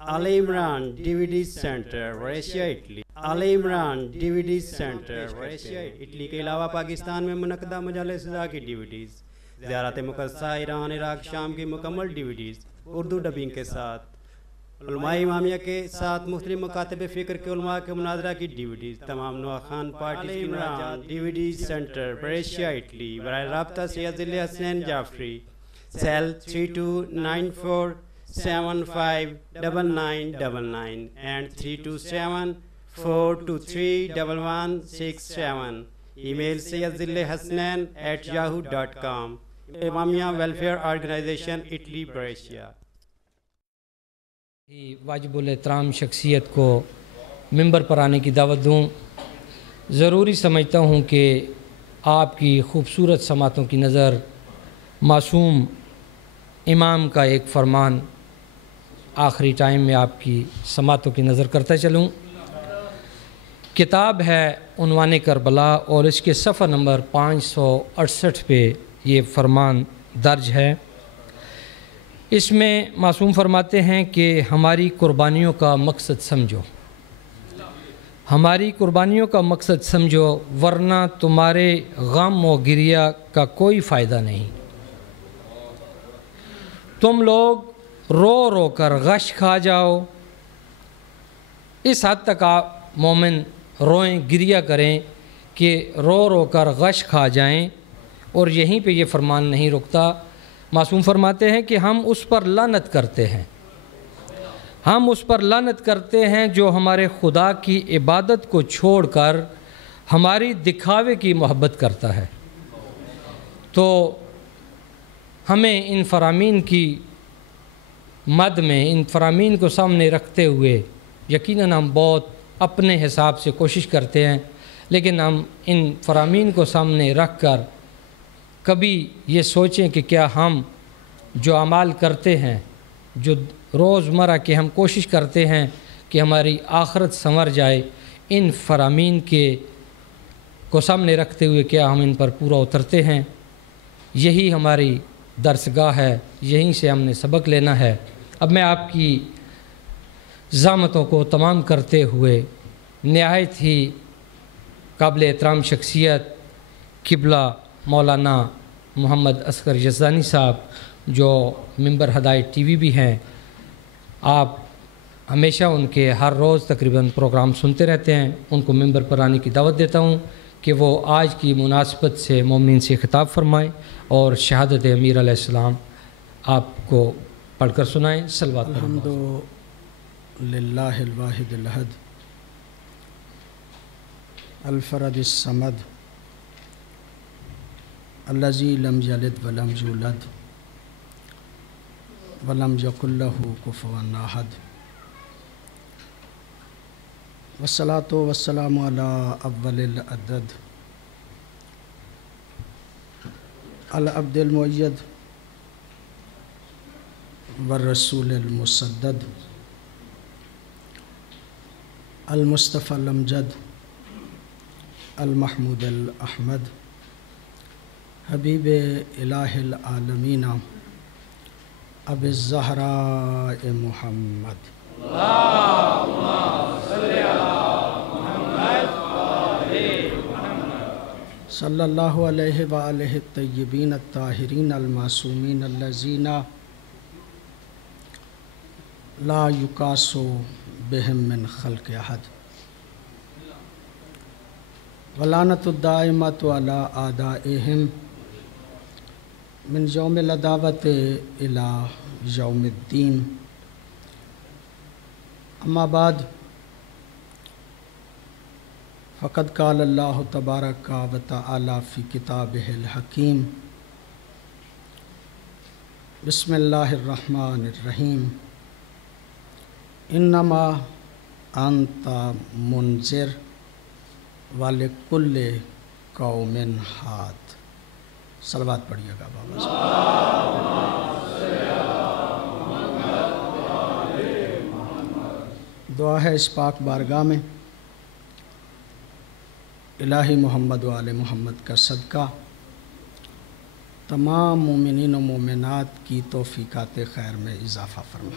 Al Imran DVD Center, Russia, Italy. Al Imran DVD Center, Russia, Italy کے علاوہ پاکستان میں منعقدہ مجالس رضا کی ڈیویڈیز، زیارت مقدسہ ایران، عراق، شام کی مکمل ڈیویڈیز اردو ڈبنگ کے ساتھ، علماء امامیہ کے ساتھ مختلف مکاتب فکر کے علماء کے مناظرہ کی ڈیویڈیز، تمام نوع خان پارٹیز کی مناجات، ڈیویڈی سینٹر، بریشیا، اٹلی۔ براہ رابطہ Syed Zil Hasnain Jafri, cell 3294759999 and 327-423-1167۔ Email sayyidhillhasnain@yahoo.com۔ Imamia welfare organisation, Italy, Brescia. واجب الاحترام شخصیت کو ممبر پر آنے کی دعوت دوں۔ ضروری سمجھتا ہوں کہ آپ کی خوبصورت سماعتوں کی نظر معصوم امام کا ایک فرمان آخری ٹائم میں آپ کی سماعتوں کی نظر کرتا چلوں۔ کتاب ہے عنوان کربلا اور اس کے صفحہ نمبر 568 پہ یہ فرمان درج ہے۔ اس میں معصوم فرماتے ہیں کہ ہماری قربانیوں کا مقصد سمجھو، ہماری قربانیوں کا مقصد سمجھو، ورنہ تمہارے غم و گریہ کا کوئی فائدہ نہیں۔ تم لوگ رو رو کر غش کھا جاؤ۔ اس حد تک آپ مومن روئیں، گریہ کریں کہ رو رو کر غش کھا جائیں، اور یہیں پہ یہ فرمان نہیں رکتا۔ معصوم فرماتے ہیں کہ ہم اس پر لعنت کرتے ہیں، ہم اس پر لعنت کرتے ہیں جو ہمارے خدا کی عبادت کو چھوڑ کر ہماری دکھاوے کی محبت کرتا ہے۔ تو ہمیں ان فرامین کی مد میں، ان فرامین کو سامنے رکھتے ہوئے، یقیناً ہم بہت اپنے حساب سے کوشش کرتے ہیں، لیکن ہم ان فرامین کو سامنے رکھ کر کبھی یہ سوچیں کہ کیا ہم جو اعمال کرتے ہیں، جو روزمرہ کے ہم کوشش کرتے ہیں کہ ہماری آخرت سنور جائے، ان فرامین کو سامنے رکھتے ہوئے کیا ہم ان پر پورا اترتے ہیں؟ یہی ہماری درسگاہ ہے، یہیں سے ہم نے سبق لینا ہے۔ اب میں آپ کی زحمتوں کو تمام کرتے ہوئے نہایت ہی قابل احترام شخصیت قبلہ مولانا محمد اصغر یزدانی صاحب، جو ممبر ہدایت ٹی وی بھی ہیں، آپ ہمیشہ ان کے ہر روز تقریباً پروگرام سنتے رہتے ہیں، ان کو ممبر پر آنے کی دعوت دیتا ہوں کہ وہ آج کی مناسبت سے مومنین سے خطاب فرمائیں اور شہادت امیر علیہ السلام آپ کو پڑھ کر سنائیں۔ صلوات پڑھیں۔ الحمد للہ الواحد الاحد الفرد الصمد الذی لم یلد ولم یولد ولم یکن لہ کفوا احد، والصلاۃ والسلام علی اول العدد العبد المؤید والرسول المسدد المصطفى الامجد المحمود الاحمد حبیب الہ العالمین ابی الزہراء محمد اللہم صلی علی محمد صلی اللہ علیہ وآلہ الطیبین الطاہرین المعصومین الذین لا یقاس بہم من خلق احد، ولعنۃ الدائمۃ علی اعدائہم من یوم العداوۃ الی یوم الدین۔ اما بعد، فقد قال اللہ تبارک و تعالی فی کتابہ الحکیم، بسم اللہ الرحمن الرحیم، انما انت منذر وَلِكُلِّ قَوْمٍ ہاد۔ صلوات پڑھیے گا بابا صاحب۔ دعا ہے اس پاک بارگاہ میں، الہی محمد و آل محمد کا صدقہ تمام مومنین و مومنات کی توفیقات خیر میں اضافہ فرما۔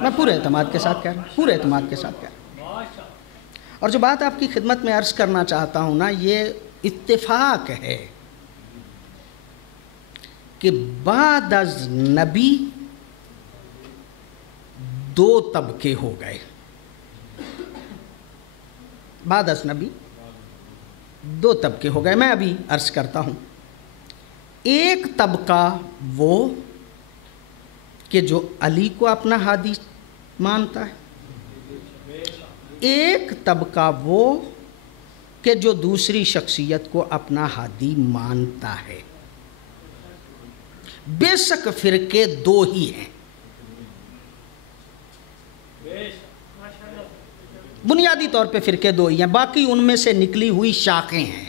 میں پورے اعتماد کے ساتھ کہہ رہا ہوں، پورے اعتماد کے ساتھ کہہ رہا ہوں۔ اور جو بات آپ کی خدمت میں عرض کرنا چاہتا ہوں نا، یہ اتفاق ہے کہ بعد از نبی دو طبقے ہو گئے۔ بعد از نبی دو طبقے ہو گئے، میں ابھی عرض کرتا ہوں۔ ایک طبقہ وہ کہ جو علی کو اپنا ہادی مانتا ہے، ایک طبقہ وہ کہ جو دوسری شخصیت کو اپنا ہادی مانتا ہے۔ بے شک فرقے دو ہی ہیں، بنیادی طور پہ فرقے دو ہی ہیں، باقی ان میں سے نکلی ہوئی شاخیں ہیں۔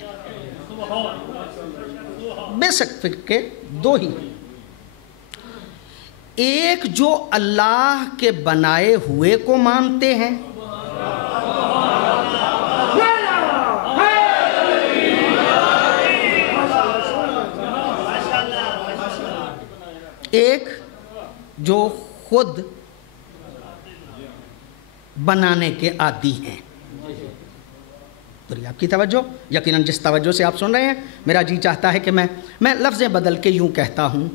بے شک فرقے دو ہی ہیں، ایک جو اللہ کے بنائے ہوئے کو مانتے ہیں، ایک جو خود بنانے کے عادی ہیں۔ پوری آپ کی توجہ، یقیناً جس توجہ سے آپ سن رہے ہیں، میرا جی چاہتا ہے کہ میں لفظیں بدل کے یوں کہتا ہوں،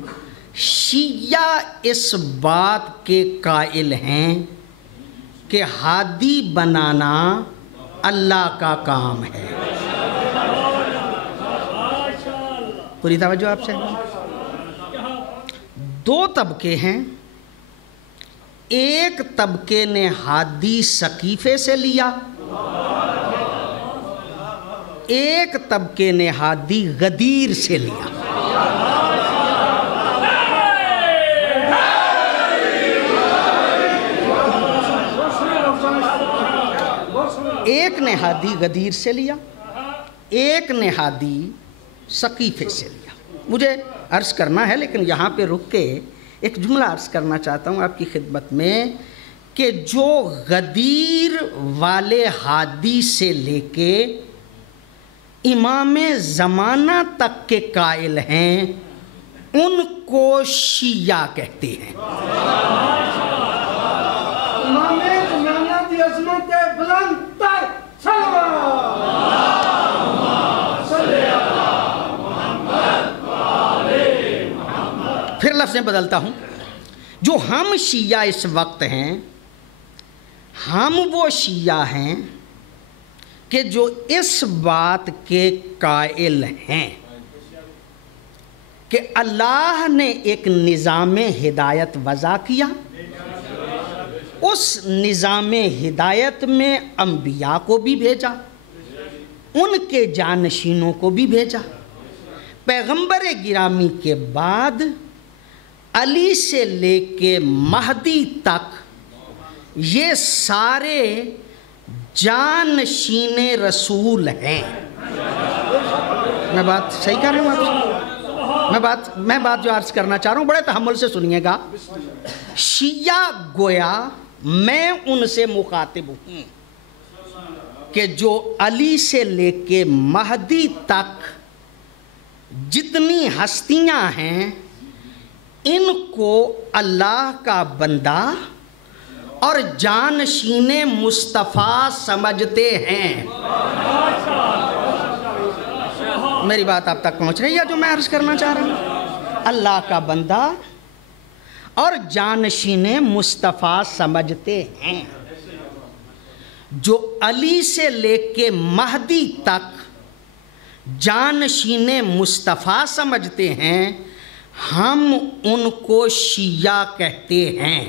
شیعہ اس بات کے قائل ہیں کہ ہادی بنانا اللہ کا کام ہے۔ پوری توجہ آپ سے۔ دو طبقے ہیں، ایک طبقے نے ہادی سقیفے سے لیا، ایک طبقے نے ہادی غدیر سے لیا۔ ایک نے ہادی غدیر سے لیا، ایک نے ہادی سقیفے سے لیا۔ مجھے عرض کرنا ہے، لیکن یہاں پہ رک کے ایک جملہ عرض کرنا چاہتا ہوں آپ کی خدمت میں، کہ جو غدیر والے ہادی سے لے کے امام زمانہ تک کے قائل ہیں، ان کو شیعہ کہتے ہیں۔ امام زمانہ دی عظمت بلند تر پھر لفظیں بدلتا ہوں۔ جو ہم شیعہ اس وقت ہیں، ہم وہ شیعہ ہیں کہ جو اس بات کے قائل ہیں کہ اللہ نے ایک نظام ہدایت وضع کیا، اس نظام ہدایت میں انبیاء کو بھی بھیجا، ان کے جانشینوں کو بھی بھیجا۔ پیغمبر گرامی کے بعد علی سے لے کے مہدی تک یہ سارے جانشین رسول ہیں۔ میں بات صحیح کر رہا ہوں آپ سے؟ میں بات جو عرض کرنا چاہ رہا ہوں بڑے تحمل سے سنیے گا۔ شیعہ گویا میں ان سے مخاطب ہوں کہ جو علی سے لے کے مہدی تک جتنی ہستیاں ہیں، ان کو اللہ کا بندہ اور جانشین مصطفیٰ سمجھتے ہیں۔ میری بات آپ تک پہنچ رہی ہے جو میں عرض کرنا چاہ رہا ہوں؟ اللہ کا بندہ اور جانشین مصطفیٰ سمجھتے ہیں۔ جو علی سے لے کے مہدی تک جانشین مصطفیٰ سمجھتے ہیں، ہم ان کو شیعہ کہتے ہیں۔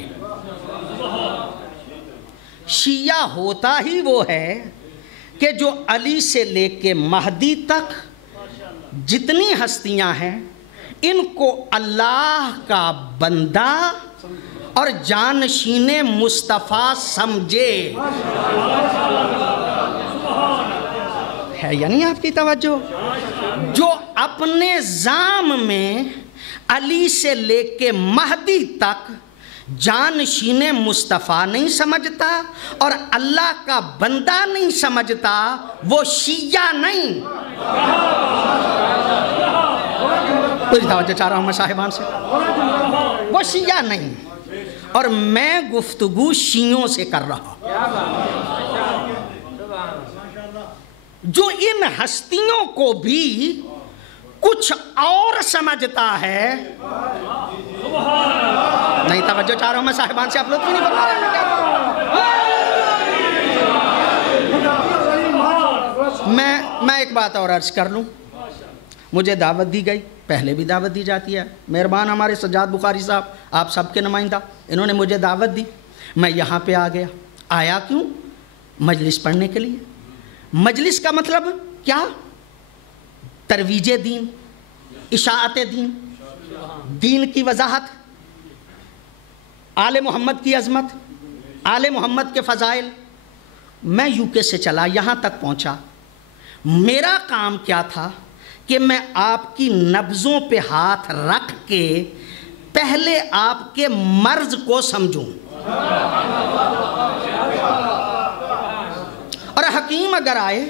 شیعہ ہوتا ہی وہ ہے کہ جو علی سے لے کے مہدی تک جتنی ہستیاں ہیں، ان کو اللہ کا بندہ اور جانشین مصطفیٰ سمجھے۔ ہے یعنی آپ کی توجہ؟ جو اپنے ذام میں علی سے لے کے مہدی تک جانشین مصطفیٰ نہیں سمجھتا اور اللہ کا بندہ نہیں سمجھتا، وہ شیعہ نہیں۔ پوری توجہ چاہ رہا ہوں میں صاحبان سے، وہ شیعہ نہیں۔ اور میں گفتگو شیعوں سے کر رہا ہوں جو ان ہستیوں کو بھی کچھ اور سمجھتا ہے. نہیں توجہ چاہ رہا ہوں میں صاحبان سے, آپ لوگ کیوں نہیں بتا رہے ہیں؟ میں ایک بات اور عرض کر لوں. مجھے دعوت دی گئی, پہلے بھی دعوت دی جاتی ہے. مہربان ہمارے سجاد بخاری صاحب, آپ سب کے نمائندہ, انہوں نے مجھے دعوت دی. میں یہاں پہ آ گیا. آیا کیوں؟ مجلس پڑھنے کے لیے. مجلس کا مطلب کیا؟ ترویج دین, اشاعت دین, دین کی وضاحت, آل محمد کی عظمت, آل محمد کے فضائل. میں یو کے سے چلا, یہاں تک پہنچا. میرا کام کیا تھا کہ میں آپ کی نبضوں پہ ہاتھ رکھ کے پہلے آپ کے مرض کو سمجھوں. اور حکیم اگر آئے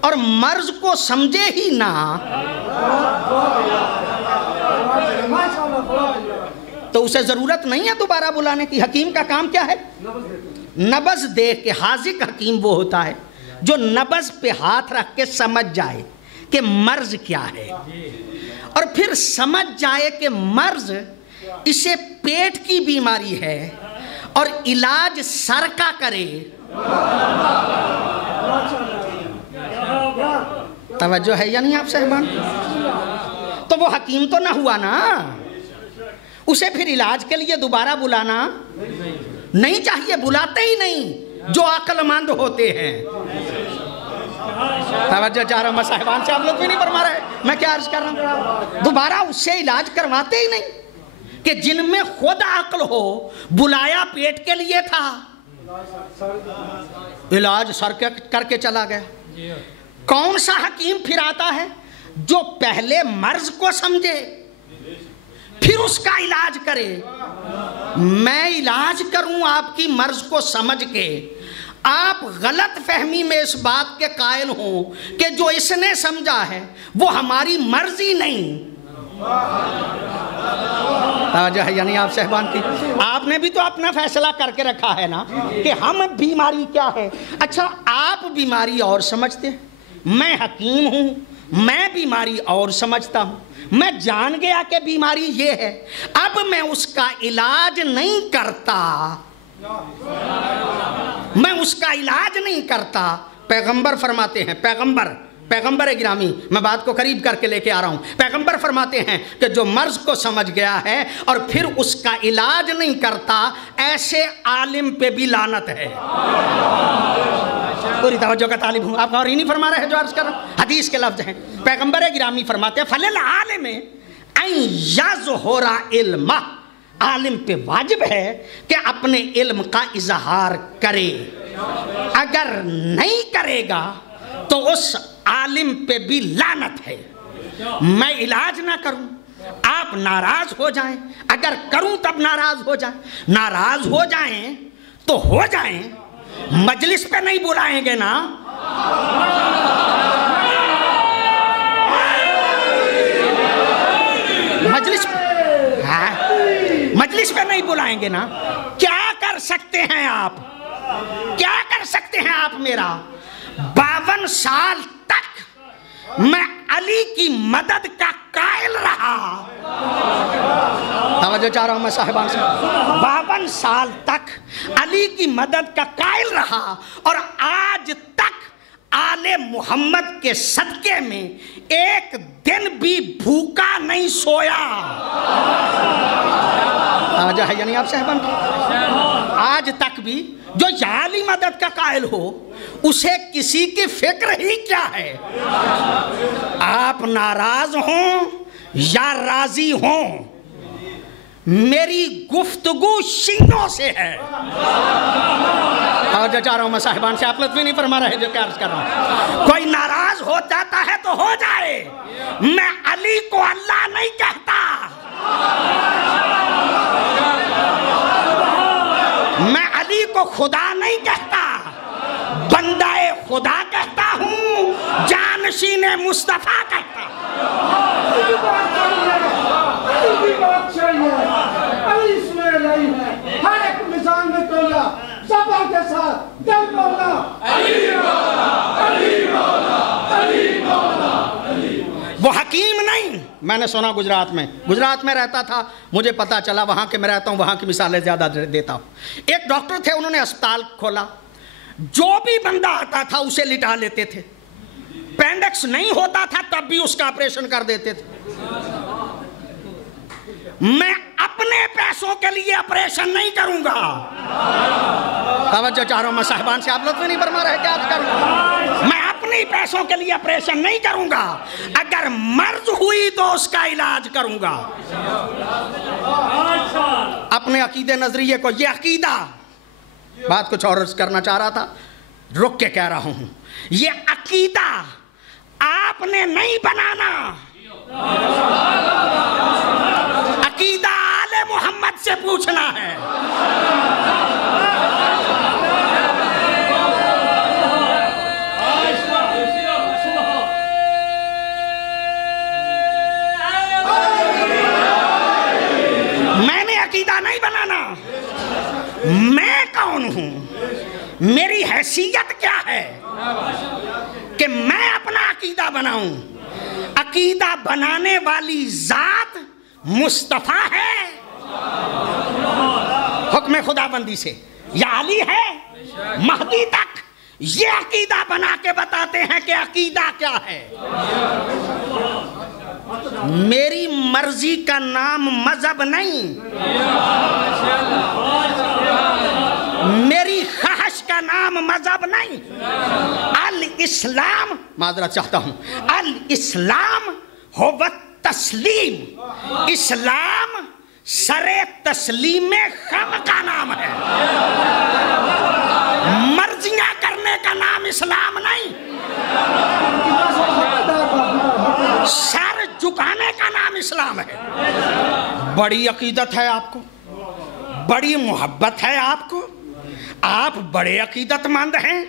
اور مرض کو سمجھے ہی نہ تو اسے ضرورت نہیں ہے دوبارہ بلانے کی. حکیم کا کام کیا ہے؟ نبض دیکھ کے. حاذق حکیم وہ ہوتا ہے جو نبض پہ ہاتھ رکھ کے سمجھ جائے کہ مرض کیا ہے, اور پھر سمجھ جائے کہ مرض اسے پیٹ کی بیماری ہے اور علاج سر کا کرے. توجہ ہے یا نہیں آپ صاحبان؟ تو وہ حکیم تو نہ ہوا نا. اسے پھر علاج کے لیے دوبارہ بلانا نہیں چاہیے. بلاتے ہی نہیں جو عقل مند ہوتے ہیں. توجہ چاہ رہا ہوں میں صاحبان سے, آپ لوگ بھی نہیں فرما رہے میں کیا عرض کر رہا ہوں. دوبارہ اس سے علاج کرواتے ہی نہیں کہ جن میں خود عقل ہو. بلایا پیٹ کے لیے تھا, علاج سر کر کے چلا گیا. کون سا حکیم پھر آتا ہے جو پہلے مرض کو سمجھے پھر اس کا علاج کرے؟ میں علاج کروں آپ کی مرض کو سمجھ کے, آپ غلط فہمی میں اس بات کے قائل ہوں کہ جو اس نے سمجھا ہے وہ ہماری مرضی نہیں. یعنی آپ صاحبان کی, آپ نے بھی تو اپنا فیصلہ کر کے رکھا ہے نا کہ ہم بیماری کیا ہے. اچھا آپ بیماری اور سمجھتے ہیں, میں حکیم ہوں, میں بیماری اور سمجھتا ہوں. میں جان گیا کہ بیماری یہ ہے, اب میں اس کا علاج نہیں کرتا. میں اس کا علاج نہیں کرتا. پیغمبر فرماتے ہیں, پیغمبر گرامی, میں بات کو قریب کر کے لے کے آ رہا ہوں. پیغمبر فرماتے ہیں کہ جو مرض کو سمجھ گیا ہے اور پھر اس کا علاج نہیں کرتا, ایسے عالم پہ بھی لعنت ہے. پوری توجہ کا طالب ہوں, آپ اور ہی نہیں فرما رہے ہیں جو عرض کر رہا ہوں. حدیث کے لفظ ہیں, پیغمبر گرامی فرماتے ہیں فَلِلْعَالِمِ أَن يَظْهُرَ عِلْمَهُ, عالم پہ واجب ہے کہ اپنے علم کا اظہار کرے. اگر نہیں کرے گا تو اس عالم پہ بھی لعنت ہے. میں علاج نہ کروں, آپ ناراض ہو جائیں, اگر کروں تب ناراض ہو جائیں. ناراض ہو جائیں تو ہو جائیں, مجلس پہ نہیں بلائیں گے نا. مجلس پہ نہیں بلائیں گے نا. کیا کر سکتے ہیں آپ, کیا کر سکتے ہیں آپ؟ میرا 52 سال تک میں علی کی مدد کا قائل رہا. توجہ چاہ رہا ہوں میں صاحبان سے, 52 سال تک علی کی مدد کا قائل رہا اور آج تک آل محمد کے صدقے میں ایک دن بھی بھوکا نہیں سویا. توجہ ہے یعنی آپ صاحبان, آج تک بھی جو علی مدد کا قائل ہو اسے کسی کی فکر ہی کیا ہے. آپ ناراض ہوں یا راضی ہوں, میری گفتگو شیعوں سے ہے. توجہ چاہ رہا ہوں میں صاحبان سے, آپ لطفی نہیں فرما رہے جو کہ عرض کر رہا ہوں. کوئی ناراض ہو جاتا ہے تو ہو جائے, میں علی کو اللہ نہیں کہتا, میں علی کو خدا نہیں کہتا, بندہ خدا کہتا ہوں, جانشین مصطفیٰ کہتا ہوں. ہر ایک میزان میں تولا، زبان کے ساتھ دل بولنا علی مولا، علی مولا، علی مولا، علی مولا۔ وہ حکیم نہیں، میں نے سنا گجرات میں رہتا تھا، مجھے پتا چلا وہاں کے میں رہتا ہوں، وہاں کی مثالیں زیادہ دیتا ہوں۔ ایک ڈاکٹر تھے، انہوں نے اسپتال کھولا، جو بھی بندہ آتا تھا اسے لٹا لیتے تھے، پینڈکس نہیں ہوتا تھا تب بھی اس کا آپریشن کر دیتے تھے۔ میں اپنے پیسوں کے لیے آپریشن نہیں کروں گا، توجہ چاہ رہا ہوں میں صاحبان سے، آپ لطف نہیں فرما رہے کیا کروں گا؟ میں اپنی پیسوں کے لیے آپریشن نہیں کروں گا، اگر مرض ہوئی تو اس کا علاج کروں گا۔ اپنے عقیدے نظریے کو، یہ عقیدہ، بات کچھ اور کرنا چاہ رہا تھا، رک کے کہہ رہا ہوں، یہ عقیدہ آپ نے نہیں بنانا، عقیدہ آل محمد سے پوچھنا ہے۔ میں نے عقیدہ نہیں بنانا، میں کون ہوں، میری حیثیت کیا ہے کہ میں اپنا عقیدہ بناؤں؟ عقیدہ بنانے والی ذات مصطفیٰ ہے حکم خدا بندی سے، یا علی ہے مہدی تک، یہ عقیدہ بنا کے بتاتے ہیں کہ عقیدہ کیا ہے۔ میری مرضی کا نام مذہب نہیں، میری خواہش کا نام مذہب نہیں۔ الاسلام، معذرت چاہتا ہوں، الاسلام ہو تسلیم، اسلام سر تسلیم خم کا نام ہے، مرضیاں کرنے کا نام اسلام نہیں، سر جھکانے کا نام اسلام ہے۔ بڑی عقیدت ہے آپ کو، بڑی محبت ہے آپ کو، آپ بڑے عقیدت مند ہیں۔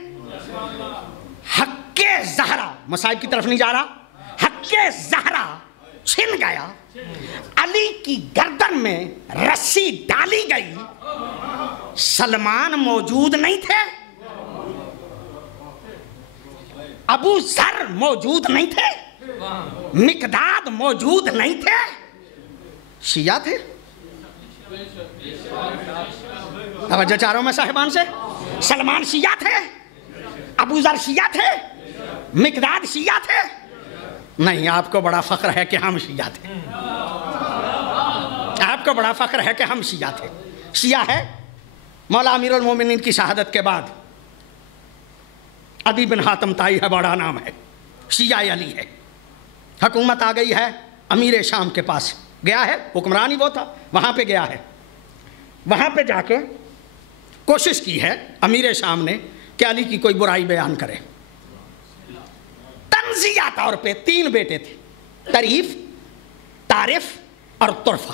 حق زہرا، مسائل کی طرف نہیں جا رہا، حق زہرا چھن گیا، علی کی گردن میں رسی ڈالی گئی، سلمان موجود نہیں تھے، ابو ذر موجود نہیں تھے، مقداد موجود نہیں تھے، شیعہ تھے۔ توجہ چاہ رہا ہوں میں صاحبان سے، سلمان شیعہ تھے، ابو ذر شیعہ تھے، مقداد شیعہ تھے؟ نہیں، آپ کو بڑا فخر ہے کہ ہم شیعہ تھے، آپ کو بڑا فخر ہے کہ ہم شیعہ تھے۔ شیعہ ہے، مولا امیر المومنین کی شہادت کے بعد عدی بن حاتم طائی ہے، بڑا نام ہے، شیعہ علی ہے۔ حکومت آ گئی ہے امیر شام کے پاس، گیا ہے، حکمران ہی وہ تھا، وہاں پہ گیا ہے، وہاں پہ جا کے کوشش کی ہے امیر شام نے کہ علی کی کوئی برائی بیان کرے۔ تنزیہ طور پہ 3 بیٹے تھے، طریف، طارف اور طرفہ،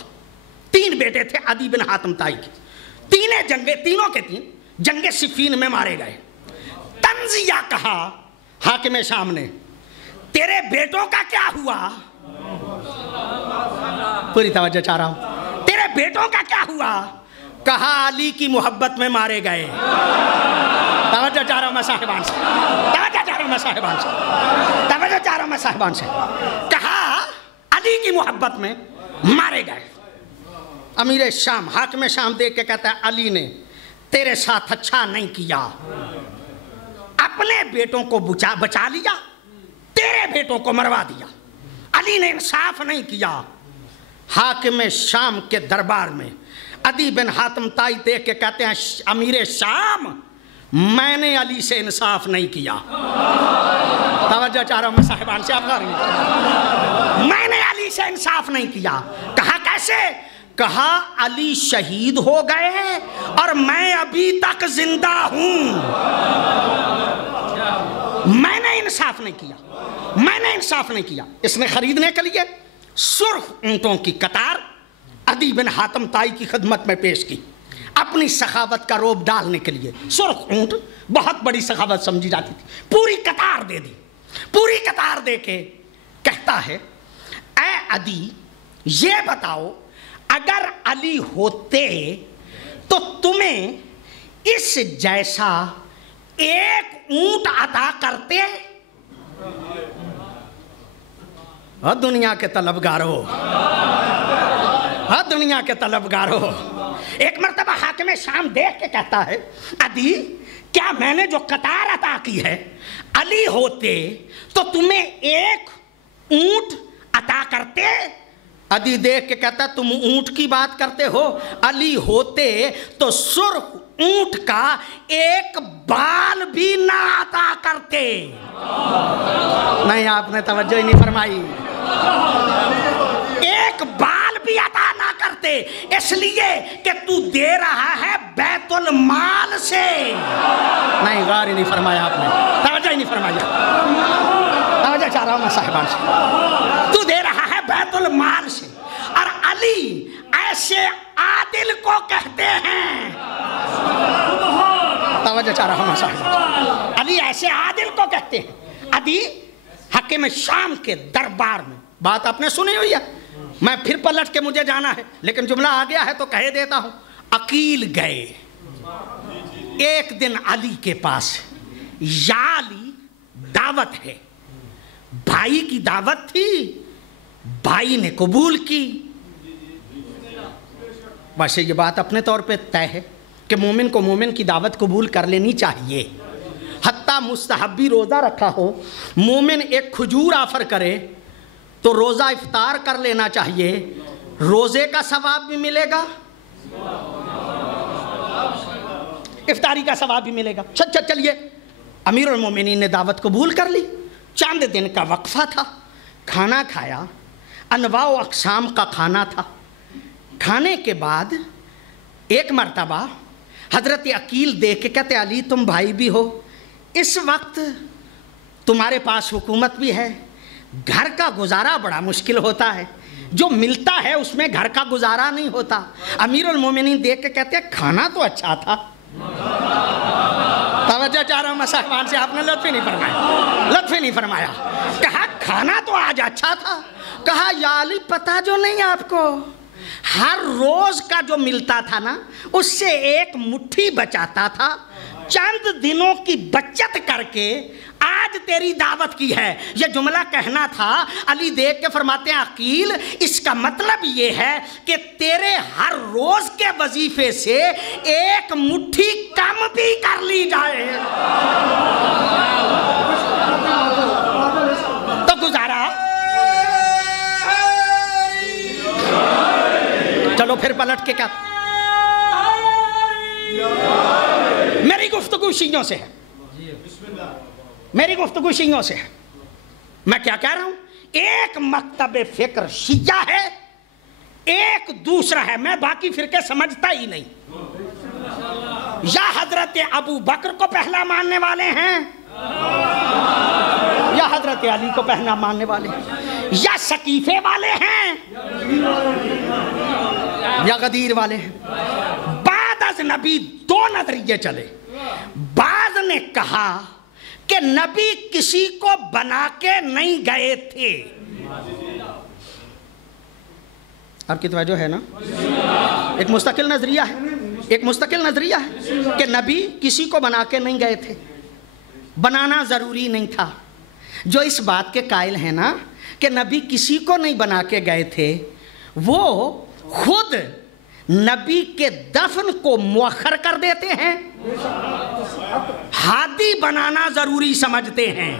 3 بیٹے تھے عدی بن حاتم طائی کے، تینوں کے جنگ صفین میں مارے گئے۔ تنزیہ کہا حاکم شام نے، تیرے بیٹوں کا کیا ہوا؟ پوری توجہ چاہ رہا ہوں، تیرے بیٹوں کا کیا ہوا؟ کہا علی کی محبت میں مارے گئے۔ توجہ چاہ رہا ہوں میں صاحبان سے، توجہ چاہ رہا ہوں میں صاحبان سے، توجہ چاہ رہا ہوں میں صاحبان سے، کہا علی کی محبت میں مارے گئے۔ امیر شام، حاکم شام دیکھ کے کہتا ہے علی نے تیرے ساتھ اچھا نہیں کیا، اپنے بیٹوں کو بچا لیا، تیرے بیٹوں کو مروا دیا، علی نے انصاف نہیں کیا۔ حاکم شام کے دربار میں عدی بن حاتم طائی دیکھ کے کہتے ہیں امیر شام، میں نے علی سے انصاف نہیں کیا۔ توجہ چاہ رہا ہوں میں صاحبان سے، آپ غور نہیں، میں نے علی سے انصاف نہیں کیا۔ کہا کیسے؟ کہا علی شہید ہو گئے اور میں ابھی تک زندہ ہوں، میں نے انصاف نہیں کیا، میں نے انصاف نہیں کیا۔ اس نے خریدنے کے لیے سرخ اونٹوں کی قطار عدی بن حاتم طائی کی خدمت میں پیش کی، اپنی سخاوت کا روب ڈالنے کے لیے۔ سرخ اونٹ بہت بڑی سخاوت سمجھی جاتی تھی، پوری قطار دے دی، پوری قطار دے کے کہتا ہے اے عدی، یہ بتاؤ اگر علی ہوتے تو تمہیں اس جیسا ایک اونٹ عطا کرتے اور دنیا کے طلبگار ہو، ہاں دنیا کے طلبگار ہو۔ ایک مرتبہ حاکم شام دیکھ کے کہتا ہے عدی کیا میں نے جو قطار عطا کی ہے علی ہوتے تو تمہیں ایک اونٹ عطا کرتے؟ عدی دیکھ کے کہتا تم اونٹ کی بات کرتے ہو، علی ہوتے تو سرخ اونٹ کا ایک بال بھی نہ عطا کرتے۔ نہیں آپ نے توجہ ہی نہیں فرمائی، ایک بال بھی عطا نہ کرتے، اس لیے کہ تو دے رہا ہے بیت المال سے۔ نہیں غور ہی نہیں فرمایا آپ نے، توجہ ہی نہیں فرمایا، توجہ چاہ رہا ہوں میں صاحبان سے، تو دے رہا ہے بیت المال سے، اور علی ایسے عادل کو کہتے ہیں، توجہ چاہ رہا ہوں میں صاحبان، علی ایسے عادل کو کہتے ہیں۔ عدی حاکم شام کے دربار میں، بات آپ نے سنی ہوئی ہے، میں پھر پلٹ کے مجھے جانا ہے لیکن جملہ آ گیا ہے تو کہہ دیتا ہوں۔ عقیل گئے ایک دن علی کے پاس، یا علی دعوت ہے، بھائی کی دعوت تھی، بھائی نے قبول کی۔ ویسے یہ بات اپنے طور پہ طے ہے کہ مومن کو مومن کی دعوت قبول کر لینی چاہیے، حتیٰ مستحبی روزہ رکھا ہو، مومن ایک کھجور آفر کرے تو روزہ افطار کر لینا چاہیے، روزے کا ثواب بھی ملے گا، افطاری کا ثواب بھی ملے گا۔ چلیے امیر المومنین نے دعوت قبول کر لی، چند دن کا وقفہ تھا، کھانا کھایا، انواع و اقسام کا کھانا تھا۔ کھانے کے بعد ایک مرتبہ حضرت عقیل دیکھ کے کہتے علی تم بھائی بھی ہو، اس وقت تمہارے پاس حکومت بھی ہے، گھر کا گزارا بڑا مشکل ہوتا ہے، جو ملتا ہے اس میں گھر کا گزارا نہیں ہوتا۔ امیر المومنین دیکھ کے کہتے ہیں کھانا تو اچھا تھا، توجہ چاہ رہا ہوں میں صاحبان سے، آپ نے لطف ہی نہیں فرمایا، لطف ہی نہیں فرمایا، کہا کھانا تو آج اچھا تھا، کہا یا علی پتہ جو نہیں آپ کو، ہر روز کا جو ملتا تھا نا اس سے ایک مٹھی بچاتا تھا، چند دنوں کی بچت کر کے آج تیری دعوت کی ہے۔ یہ جملہ کہنا تھا، علی دیکھ کے فرماتے ہیں عقیل اس کا مطلب یہ ہے کہ تیرے ہر روز کے وظیفے سے ایک مٹھی کم بھی کر لی جائے تو گزارا۔ چلو پھر پلٹ کے کیا، میری گفتگو شیعوں سے ہے، میری گفتگو شیعوں سے ہے، میں کیا کہہ رہا ہوں، ایک مکتب فکر شیعہ ہے، ایک دوسرا ہے، میں باقی فرقے سمجھتا ہی نہیں، یا حضرت ابو بکر کو پہلا ماننے والے ہیں یا حضرت علی کو پہلا ماننے والے ہیں، یا سقیفے والے ہیں یا غدیر والے ہیں۔ بعد از نبی دو نظریے چلے، بعض نے کہا کہ نبی کسی کو بنا کے نہیں گئے تھے، آپ کی توجہ ہے نا، ایک مستقل نظریہ ہے، ایک مستقل نظریہ ہے کہ نبی کسی کو بنا کے نہیں گئے تھے، بنانا ضروری نہیں تھا۔ جو اس بات کے قائل ہیں نا کہ نبی کسی کو نہیں بنا کے گئے تھے، وہ خود نبی کے دفن کو مؤخر کر دیتے ہیں، ہادی بنانا ضروری سمجھتے ہیں۔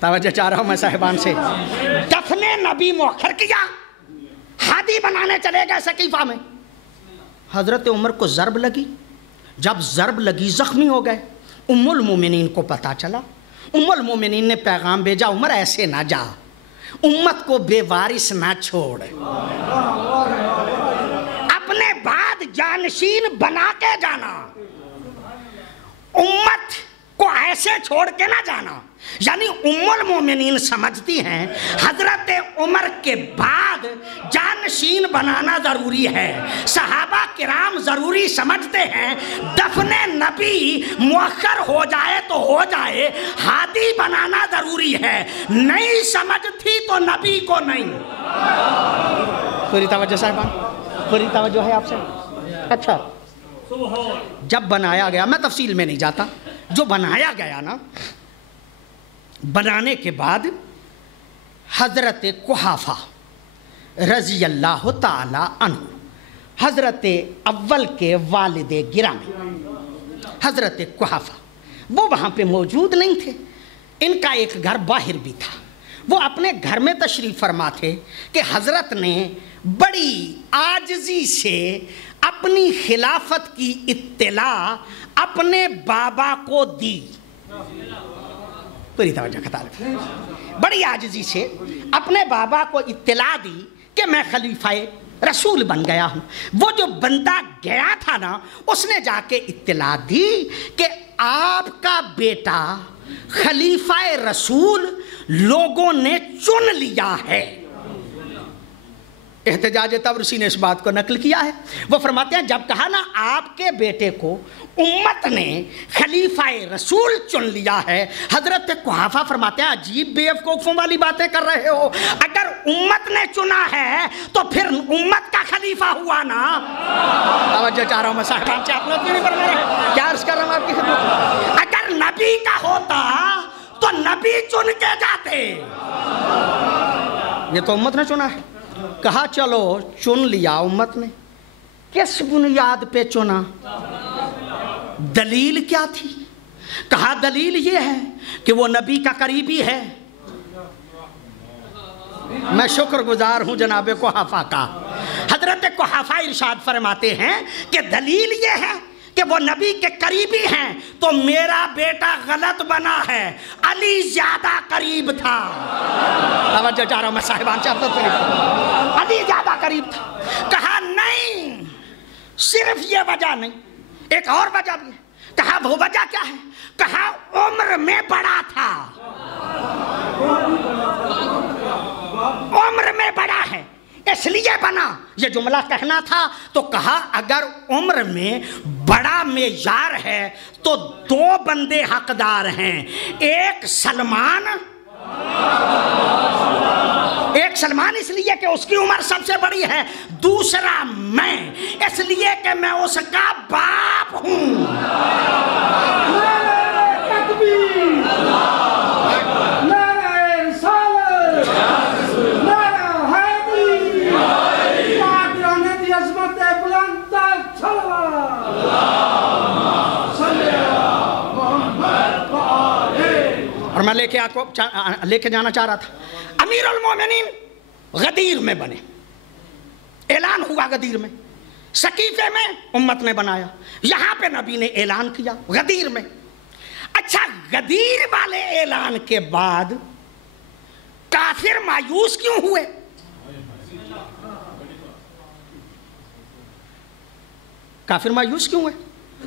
توجہ چاہ رہا ہوں میں صاحبان سے، دفن نبی مؤخر کیا، ہادی بنانے چلے گئے سقیفہ میں۔ حضرت عمر کو ضرب لگی، جب ضرب لگی زخمی ہو گئے، ام المومنین کو پتا چلا، ام المومنین نے پیغام بھیجا عمر ایسے نہ جا، امت کو بے وارث نہ چھوڑ، اپنے بعد جانشین بنا کے جانا، امت کو ایسے چھوڑ کے نہ جانا۔ یعنی ام المومنین سمجھتی ہیں حضرت عمر کے بعد جانشین بنانا ضروری ہے، صحابہ کرام ضروری سمجھتے ہیں دفن نبی مؤخر ہو جائے تو ہو جائے، ہادی بنانا ضروری ہے، نہیں سمجھتی تو نبی کو نہیں۔ پوری توجہ صاحبان، پوری توجہ ہے آپ سے، اچھا جب بنایا گیا، میں تفصیل میں نہیں جاتا، جو بنایا گیا نا، بنانے کے بعد حضرت قحافہ رضی اللہ تعالی عنہ، حضرت اول کے والد گرامی حضرت قحافہ، وہ وہاں پہ موجود نہیں تھے. ان کا ایک گھر باہر بھی تھا. وہ اپنے گھر میں تشریف فرما تھے کہ حضرت نے بڑی عاجزی سے اپنی خلافت کی اطلاع اپنے بابا کو دی. پوری توجہ کا طالب، بڑی عاجزی سے اپنے بابا کو اطلاع دی کہ میں خلیفہ رسول بن گیا ہوں. وہ جو بندہ گیا تھا نا، اس نے جا کے اطلاع دی کہ آپ کا بیٹا خلیفہ رسول لوگوں نے چن لیا ہے. احتجاج تبرسی نے اس بات کو نقل کیا ہے. وہ فرماتے ہیں جب کہا نا آپ کے بیٹے کو امت نے خلیفہ رسول چن لیا ہے، حضرت قحافہ فرماتے ہیں عجیب بیوقوفوں والی باتیں کر رہے ہو. اگر امت نے چنا ہے تو پھر امت کا خلیفہ ہوا نا. توجہ چاہ رہا ہوں میں صاحبان سے، آپ لوگ نہیں فرما رہے، کیا عرض کر رہا ہوں آپ کی خدمت. اگر نبی کا ہوتا تو نبی چن کے جاتے. یہ تو امت نے چنا ہے. کہا چلو چن لیا امت نے. کس بنیاد پہ چنا؟ دلیل کیا تھی؟ کہا دلیل یہ ہے کہ وہ نبی کا قریبی ہے. میں شکر گزار ہوں جناب قحافہ کا. حضرت قحافہ ارشاد فرماتے ہیں کہ دلیل یہ ہے کہ وہ نبی کے قریبی ہیں، تو میرا بیٹا غلط بنا ہے، علی زیادہ قریب تھا. توجہ چاہ رہا ہوں میں صاحبان سے، علی زیادہ قریب تھا. کہا نہیں، صرف یہ وجہ نہیں، ایک اور وجہ بھی ہے. کہا وہ وجہ کیا ہے؟ کہا عمر میں بڑا تھا. عمر میں بڑا ہے اس لیے بنا. یہ جملہ کہنا تھا تو کہا اگر عمر میں بڑا معیار ہے تو دو بندے حقدار ہیں، ایک سلمان اس لیے کہ اس کی عمر سب سے بڑی ہے، دوسرا میں اس لیے کہ میں اس کا باپ ہوں. اور میں لے کے جانا چاہ رہا تھا. امیر المومنین غدیر میں بنے، اعلان ہوا غدیر میں. سقیفے میں امت نے بنایا، یہاں پہ نبی نے اعلان کیا غدیر میں. اچھا، غدیر والے اعلان کے بعد کافر مایوس کیوں ہوئے؟ کافر مایوس کیوں ہوئے؟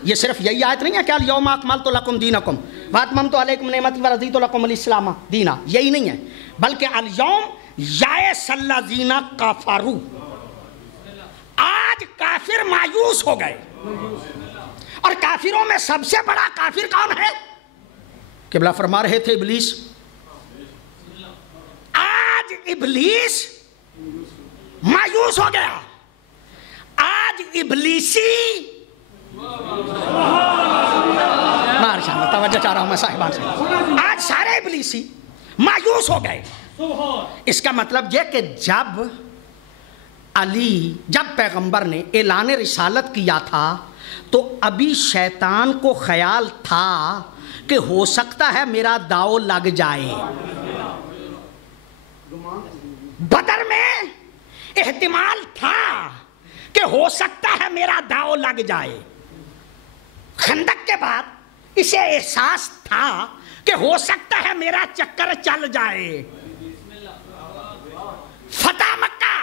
یہ صرف یہی آیت نہیں ہے کہ الیوم اکملت لکم دینکم واتممت علیکم نعمتی ورضیت لکم الاسلام دینا، یہی نہیں ہے، بلکہ الیوم یائس الذین کفروا، آج کافر مایوس ہو گئے. اور کافروں میں سب سے بڑا کافر کون ہے؟ قبلہ فرما رہے تھے ابلیس. آج ابلیس مایوس ہو گیا. آج ابلیسی ماشاءاللہ، توجہ چاہ رہا ہوں میں صاحبان سے، آج سارے ابلیسی مایوس ہو گئے. اس کا مطلب یہ کہ جب پیغمبر نے اعلان رسالت کیا تھا تو ابھی شیطان کو خیال تھا کہ ہو سکتا ہے میرا داؤ لگ جائے. بدر میں احتمال تھا کہ ہو سکتا ہے میرا داؤ لگ جائے. خندق کے بعد اسے احساس تھا کہ ہو سکتا ہے میرا چکر چل جائے. فتح مکہ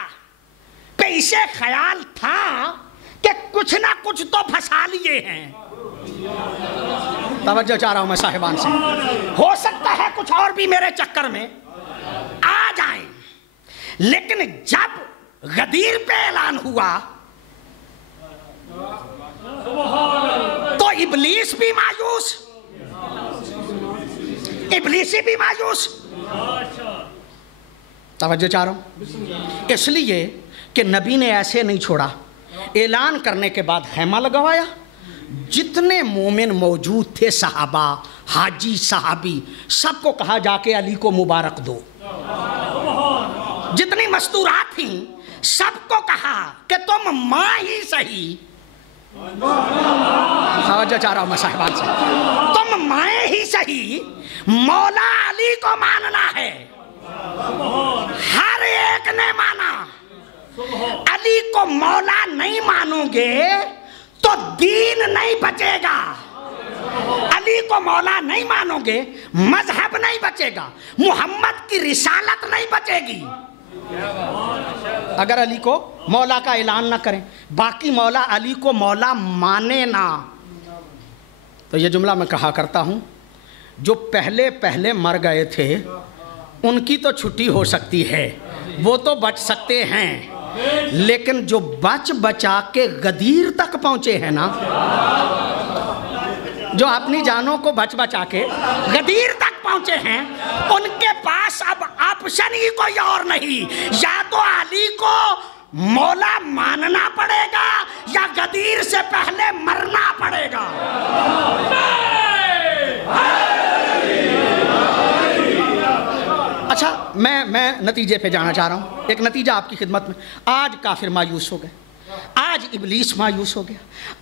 پہ اسے خیال تھا کہ کچھ نہ کچھ تو پھنسا لیے ہیں. توجہ چاہ رہا ہوں میں صاحبان سے، ہو سکتا ہے کچھ اور بھی میرے چکر میں آ جائیں. لیکن جب غدیر پہ اعلان ہوا تو ابلیس بھی مایوس، ابلیسی بھی مایوس. توجہ چاہ رہا ہوں، اس لیے کہ نبی نے ایسے نہیں چھوڑا. اعلان کرنے کے بعد خیمہ لگوایا. جتنے مومن موجود تھے، صحابہ، حاجی، صحابی، سب کو کہا جا کے علی کو مبارک دو. جتنی مستورات تھیں سب کو کہا کہ تم ماں ہی صحیح، توجہ چاہ رہا ہوں میں صاحبان سے، تم مائیں ہی صحیح مولا علی کو ماننا ہے. ہر ایک نے مانا. علی کو مولا نہیں مانو گے تو دین نہیں بچے گا. علی کو مولا نہیں مانو گے مذہب نہیں بچے گا، محمد کی رسالت نہیں بچے گی. اگر علی کو مولا کا اعلان نہ کریں، باقی مولا علی کو مولا مانے نہ. تو یہ جملہ میں کہا کرتا ہوں، جو پہلے مر گئے تھے ان کی تو چھٹی ہو سکتی ہے، وہ تو بچ سکتے ہیں، لیکن جو بچا کے غدیر تک پہنچے ہیں نا، جو اپنی جانوں کو بچا کے غدیر تک پہنچے ہیں، ان کے پاس اب آپشن ہی کوئی اور نہیں. یا تو علی کو مولا ماننا پڑے گا یا غدیر سے پہلے مرنا پڑے گا. اچھا، میں نتیجے پہ جانا چاہ رہا ہوں. ایک نتیجہ آپ کی خدمت میں. آج کافر مایوس ہو گئے، آج ابلیس مایوس ہو گیا،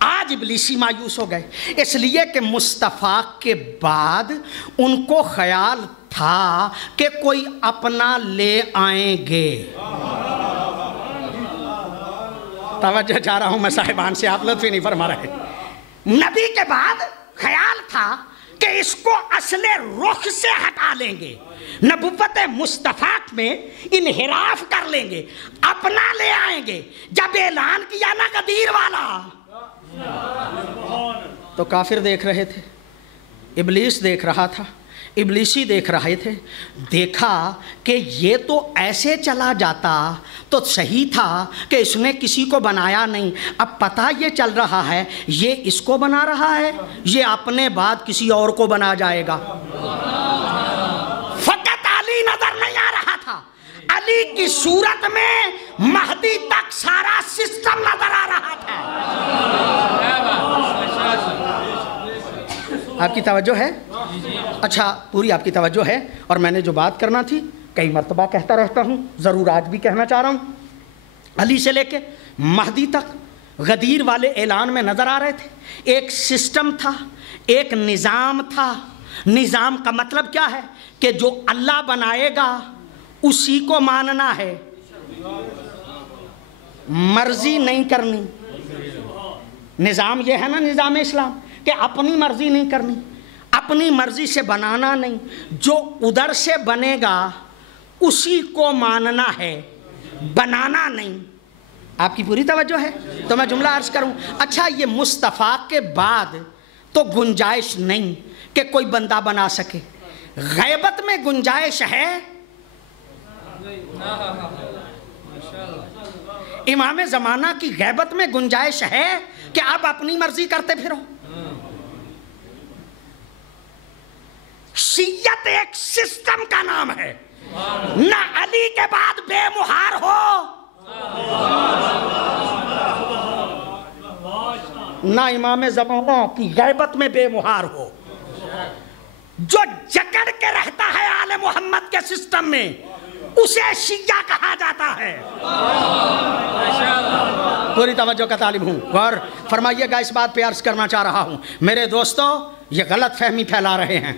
آج ابلیسی مایوس ہو گئے، اس لیے کہ مصطفیٰ کے بعد ان کو خیال تھا کہ کوئی اپنا لے آئیں گے. توجہ چاہ رہا ہوں میں صاحبان سے، آپ لطف نہیں فرما رہے. نبی کے بعد خیال تھا کہ اس کو اصل رخ سے ہٹا لیں گے، نبوت مصطفیٰ میں انحراف کر لیں گے، اپنا لے آئیں گے. جب اعلان کیا نا غدیر والا، تو کافر دیکھ رہے تھے، ابلیس دیکھ رہا تھا، ابلیسی دیکھ رہے تھے. دیکھا کہ یہ تو ایسے چلا جاتا تو صحیح تھا کہ اس نے کسی کو بنایا نہیں. اب پتہ یہ چل رہا ہے یہ اس کو بنا رہا ہے، یہ اپنے بعد کسی اور کو بنا جائے گا. فقط علی نظر نہیں آ رہا تھا، علی کی صورت میں مہدی تک سارا سسٹم نظر آ رہا تھا. آپ کی توجہ ہے؟ اچھا، پوری آپ کی توجہ ہے. اور میں نے جو بات کرنا تھی کئی مرتبہ کہتا رہتا ہوں، ضرور آج بھی کہنا چاہ رہا ہوں. علی سے لے کے مہدی تک غدیر والے اعلان میں نظر آ رہے تھے. ایک سسٹم تھا، ایک نظام تھا. نظام کا مطلب کیا ہے؟ کہ جو اللہ بنائے گا اسی کو ماننا ہے، مرضی نہیں کرنی. نظام یہ ہے نا نظام اسلام، کہ اپنی مرضی نہیں کرنی، اپنی مرضی سے بنانا نہیں. جو ادھر سے بنے گا اسی کو ماننا ہے، بنانا نہیں. آپ کی پوری توجہ ہے؟ تو میں جملہ عرض کروں. اچھا، یہ مصطفیٰ کے بعد تو گنجائش نہیں کہ کوئی بندہ بنا سکے. غیبت میں گنجائش ہے. امام زمانہ کی غیبت میں گنجائش ہے کہ آپ اپنی مرضی کرتے پھرو. شیعت ایک سسٹم کا نام ہے. نہ علی کے بعد بے مہار ہو، نہ امام زمانہ کی غیبت میں بے مہار ہو. جو جکڑ کے رہتا ہے آل محمد کے سسٹم میں اسے شیعہ کہا جاتا ہے. پوری توجہ کا طالب ہوں، غور فرمائیے گا. اس بات پہ عرض کرنا چاہ رہا ہوں میرے دوستو، یہ غلط فہمی پھیلا رہے ہیں.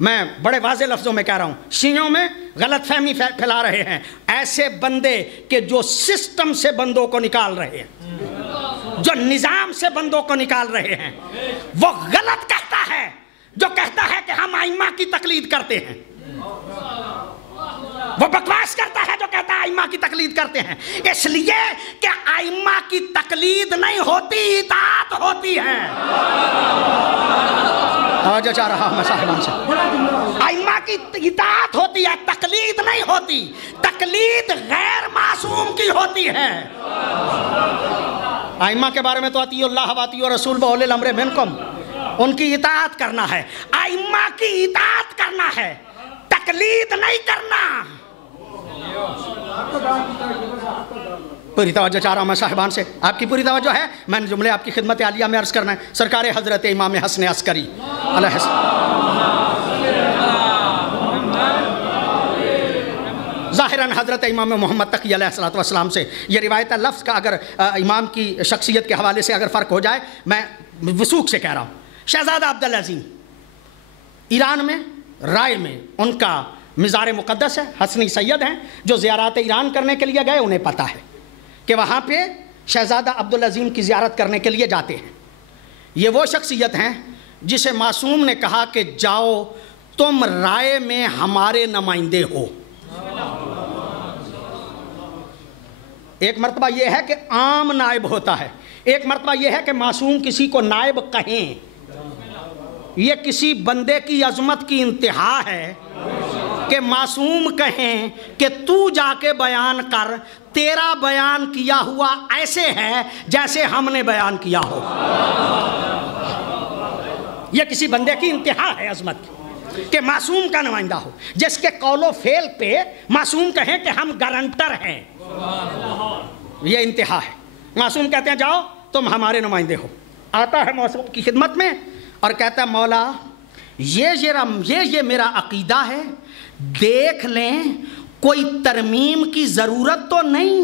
میں بڑے واضح لفظوں میں کہہ رہا ہوں، شیعوں میں غلط فہمی پھیلا رہے ہیں ایسے بندے کہ جو سسٹم سے بندوں کو نکال رہے ہیں، جو نظام سے بندوں کو نکال رہے ہیں. وہ غلط کہتا ہے جو کہتا ہے کہ ہم ائمہ کی تقلید کرتے ہیں. وہ بکواس کرتا ہے جو کہتا ہے ائمہ کی تقلید کرتے ہیں. اس لیے کہ ائمہ کی تقلید نہیں ہوتی، اطاعت ہوتی ہے. توجہ چاہ رہا ہوں میں صاحبان سے. ائمہ کی اطاعت ہوتی ہے، تقلید نہیں ہوتی. تقلید غیر معصوم کی ہوتی ہے. ائمہ کے بارے میں تو اطیعوا اللہ واطیعوا الرسول واولی الامر منکم، ان کی اطاعت کرنا ہے، ائمہ کی اطاعت کرنا ہے، تقلید نہیں کرنا. پوری توجہ چاہ رہا ہوں میں صاحبان سے، آپ کی پوری توجہ ہے؟ میں نے جملے آپ کی خدمت عالیہ میں عرض کرنا ہے۔ سرکار حضرت امام حسن عسکری علیہ السلام، ظاہراً حضرت امام محمد تقی علیہ السلام سے یہ روایت ہے، لفظ کا اگر امام کی شخصیت کے حوالے سے اگر فرق ہو جائے، میں وثوق سے کہہ رہا ہوں۔ شہزادہ عبدالعظیم ایران میں رائے میں ان کا مزار مقدس ہے، حسنی سید ہیں، جو زیارات ایران کرنے کے لیے گئے انہیں پتہ ہے کہ وہاں پہ شہزادہ عبدالعظیم کی زیارت کرنے کے لیے جاتے ہیں۔ یہ وہ شخصیت ہیں جسے معصوم نے کہا کہ جاؤ تم رائے میں ہمارے نمائندے ہو۔ ایک مرتبہ یہ ہے کہ عام نائب ہوتا ہے، ایک مرتبہ یہ ہے کہ معصوم کسی کو نائب کہیں۔ یہ کسی بندے کی عظمت کی انتہا ہے کہ معصوم کہیں کہ تو جا کے بیان کر، تیرا بیان کیا ہوا ایسے ہے جیسے ہم نے بیان کیا ہو۔ یہ کسی بندے کی انتہا ہے عظمت کی کہ معصوم کا نمائندہ ہو، جس کے قول و فعل پہ معصوم کہیں کہ ہم گارنٹر ہیں۔ یہ انتہا ہے۔ معصوم کہتے ہیں جاؤ تم ہمارے نمائندے ہو۔ آتا ہے معصوم کی خدمت میں اور کہتا ہے مولا یہ میرا عقیدہ ہے، دیکھ لیں کوئی ترمیم کی ضرورت تو نہیں۔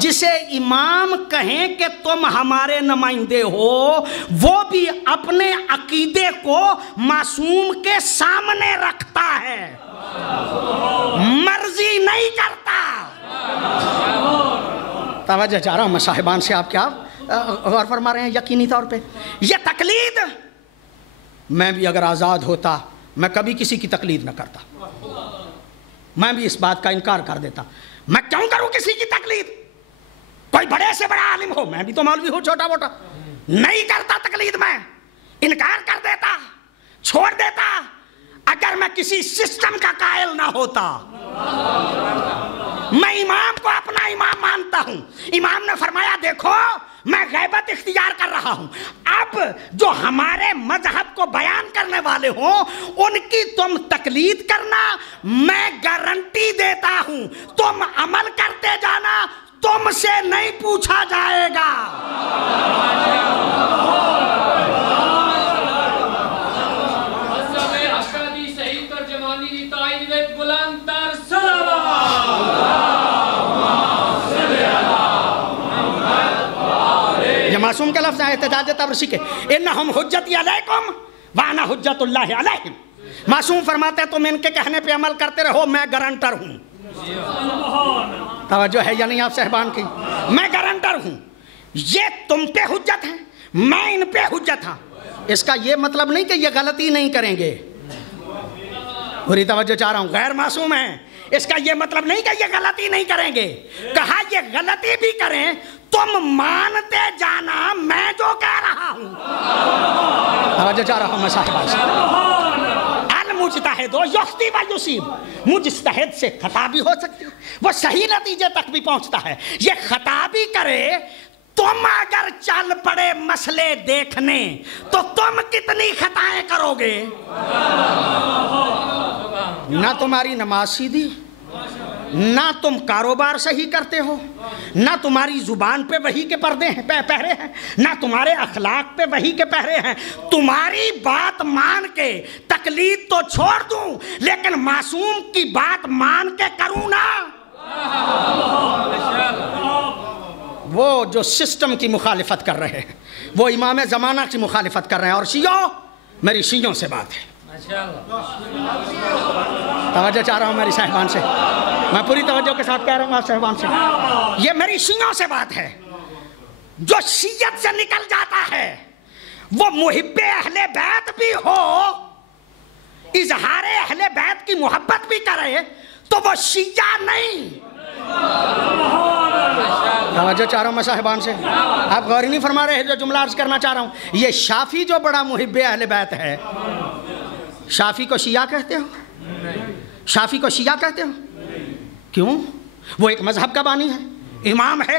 جسے امام کہیں کہ تم ہمارے نمائندے ہو، وہ بھی اپنے عقیدے کو معصوم کے سامنے رکھتا ہے، مرضی نہیں کرتا۔ توجہ چاہ رہا ہوں میں صاحبان سے، آپ کیا غور فرما رہے ہیں؟ یقینی طور پہ یہ تقلید، میں بھی اگر آزاد ہوتا میں کبھی کسی کی تقلید نہ کرتا، میں بھی اس بات کا انکار کر دیتا۔ میں کیوں کروں کسی کی تقلید؟ کوئی بڑے سے بڑا عالم ہو، میں بھی تو مولوی ہوں چھوٹا موٹا، نہیں کرتا تقلید، میں انکار کر دیتا، چھوڑ دیتا اگر میں کسی سسٹم کا قائل نہ ہوتا۔ میں امام کو اپنا امام مانتا ہوں۔ امام نے فرمایا دیکھو میں غیبت اختیار کر رہا ہوں، اب جو ہمارے مذہب کو بیان کرنے والے ہوں ان کی تم تقلید کرنا، میں گارنٹی دیتا ہوں تم عمل کرتے جانا، تم سے نہیں پوچھا جائے گا۔ معصوم کا لفظ ہے احتجاج تبرسی کے، انہم حجتی علیکم وانا حجت اللہ علیہم۔ معصوم فرماتے ہیں تم ان کے کہنے پہ عمل کرتے رہو، میں گارنٹر ہوں۔ توجہ ہے یا نہیں آپ صاحبان کی؟ میں گارنٹر ہوں، یہ تم پہ حجت ہے، میں ان پہ حجت ہوں۔ اس کا یہ مطلب نہیں کہ یہ غلطی نہیں کریں گے، پوری توجہ چاہ رہا ہوں، غیر معصوم ہیں، اس کا یہ مطلب نہیں کہ یہ غلطی نہیں کریں گے، کہا یہ غلطی بھی کریں تم مانتے جانا میں جو کہہ رہا ہوں۔ توجہ چاہ رہا ہوں میں صاحبان سے، المجتہد یخطئ و یصیب، مجتہد سے خطا بھی ہو سکتی ہے، وہ صحیح نتیجے تک بھی پہنچتا ہے، یہ خطا بھی کرے۔ تم اگر چل پڑے مسئلے دیکھنے تو تم کتنی خطائیں کرو گے؟ نہ تمہاری نماز سیدھی، نہ تم کاروبار صحیح کرتے ہو، نہ تمہاری زبان پہ وحی کے پردے ہیں پہرے ہیں، نہ تمہارے اخلاق پہ وحی کے پہرے ہیں۔ تمہاری بات مان کے تقلید تو چھوڑ دوں لیکن معصوم کی بات مان کے کروں نا۔ وہ جو سسٹم کی مخالفت کر رہے ہیں، وہ امام زمانہ کی مخالفت کر رہے ہیں، اور شیعوں، میری شیعوں سے بات ہے۔ توجہ چاہ رہا ہوں میری صاحبان سے، میں پوری توجہ کے ساتھ کہہ رہا ہوں آپ صاحبان سے، یہ میری شیعوں سے بات ہے۔ جو شیعت سے نکل جاتا ہے وہ محب اہل بیت بھی ہو، اظہار اہل بیت کی محبت بھی کرے تو وہ شیعہ نہیں۔ توجہ چاہ رہا ہوں میں صاحبان سے، آپ غور نہیں فرما رہے جو جملہ عرض کرنا چاہ رہا ہوں۔ یہ شافی جو بڑا محب اہل بیت ہے، شافی کو شیعہ کہتے ہو؟ شافی کو شیعہ کہتے ہو؟ کیوں؟ وہ ایک مذہب کا بانی ہے، امام ہے،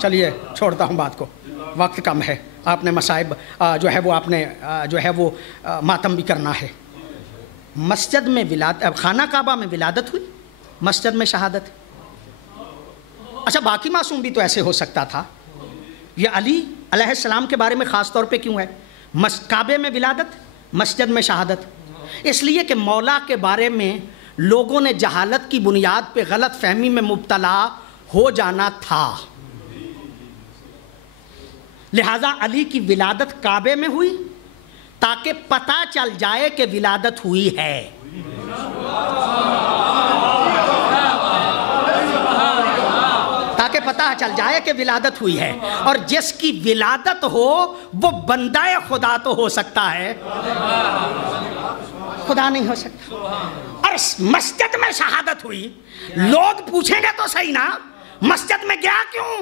چلیے چھوڑتا ہوں بات کو، وقت کم ہے، آپ نے مصائب جو ہے وہ آپ نے جو ہے وہ ماتم بھی کرنا ہے۔ مسجد میں خانہ کعبہ میں ولادت ہوئی، مسجد میں شہادت۔ اچھا باقی معصوم بھی تو ایسے ہو سکتا تھا، یہ علی علیہ السلام کے بارے میں خاص طور پہ کیوں ہے؟ کعبے میں ولادت، مسجد میں شہادت، اس لیے کہ مولا کے بارے میں لوگوں نے جہالت کی بنیاد پہ غلط فہمی میں مبتلا ہو جانا تھا، لہذا علی کی ولادت کعبے میں ہوئی تاکہ پتہ چل جائے کہ ولادت ہوئی ہے۔ تاکہ پتہ چل جائے کہ ولادت ہوئی ہے، اور جس کی ولادت ہو وہ بندہ خدا تو ہو سکتا ہے، خدا نہیں ہو سکتا۔ اور مسجد میں شہادت ہوئی، لوگ پوچھیں گے تو صحیح نا مسجد میں گیا کیوں؟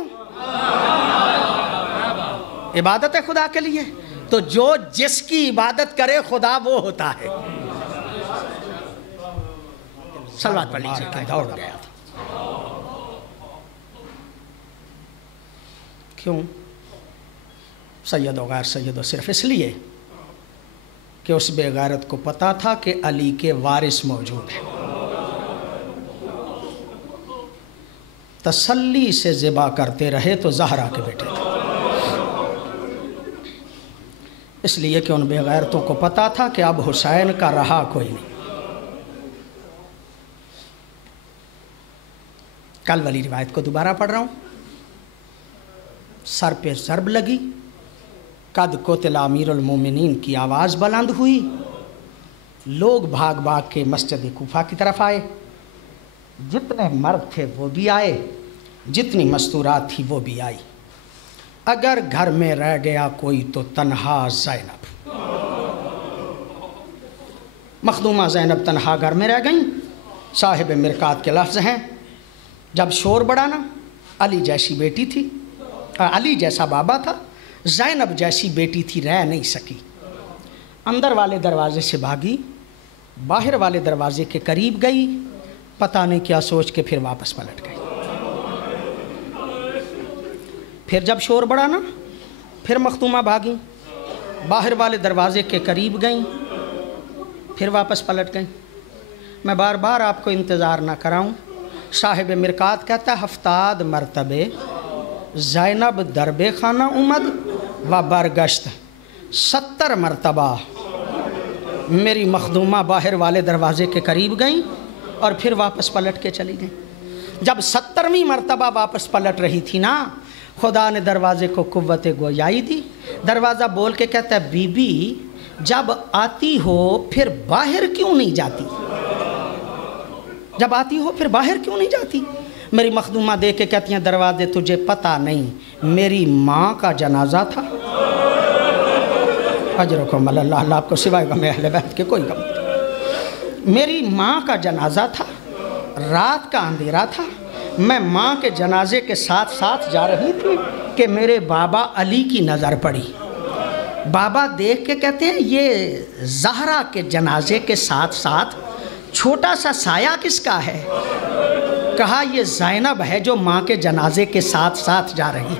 عبادت ہے خدا کے لیے، تو جو جس کی عبادت کرے خدا وہ ہوتا ہے۔ صلوات پڑھ لیجیے کہ دوڑ گیا تھا۔ کیوں؟ سید و غیر سید و صرف اس لیے کہ اس بے غیرت کو پتا تھا کہ علی کے وارث موجود ہیں، تسلی سے ذبح کرتے رہے تو زہرا کے بیٹے تھے، اس لیے کہ ان بے غیرتوں کو پتا تھا کہ اب حسین کا رہا کوئی نہیں۔ کل والی روایت کو دوبارہ پڑھ رہا ہوں۔ سر پہ ضرب لگی، قد قتل امیر المومنین کی آواز بلند ہوئی، لوگ بھاگ بھاگ کے مسجد کوفہ کی طرف آئے، جتنے مرد تھے وہ بھی آئے، جتنی مستورات تھی وہ بھی آئی۔ اگر گھر میں رہ گیا کوئی تو تنہا زینب، مخدومہ زینب تنہا گھر میں رہ گئیں۔ صاحب مرقات کے لفظ ہیں، جب شور بڑھا نا، علی جیسی بیٹی تھی، علی جیسا بابا تھا، زینب جیسی بیٹی تھی، رہ نہیں سکی، اندر والے دروازے سے بھاگی، باہر والے دروازے کے قریب گئی، پتہ نہیں کیا سوچ کے پھر واپس پلٹ گئی۔ پھر جب شور بڑھا نا، پھر مختومہ بھاگیں، باہر والے دروازے کے قریب گئیں، پھر واپس پلٹ گئیں۔ میں بار بار آپ کو انتظار نہ کراؤں، صاحب مرقات کہتا ہے 70 مرتبے زینب درب خانہ اومد و برگشت، 70 مرتبہ میری مخدومہ باہر والے دروازے کے قریب گئیں اور پھر واپس پلٹ کے چلی گئیں۔ جب 70ویں مرتبہ واپس پلٹ رہی تھی نا، خدا نے دروازے کو قوت گویائی دی، دروازہ بول کے کہتا ہے بی بی جب آتی ہو پھر باہر کیوں نہیں جاتی؟ جب آتی ہو پھر باہر کیوں نہیں جاتی؟ میری مخدومہ دیکھ کے کہتی ہیں دروازے تجھے پتہ نہیں میری ماں کا جنازہ تھا۔ اجرکم اللہ، اللہ آپ کو سوائے غم اہل بیت کے کوئی غم نہیں۔ میری ماں کا جنازہ تھا، رات کا اندھیرا تھا، میں ماں کے جنازے کے ساتھ ساتھ جا رہی تھی کہ میرے بابا علی کی نظر پڑی۔ بابا دیکھ کے کہتے ہیں یہ زہرا کے جنازے کے ساتھ ساتھ چھوٹا سا سایہ کس کا ہے؟ کہا یہ زینب ہے جو ماں کے جنازے کے ساتھ ساتھ جا رہی۔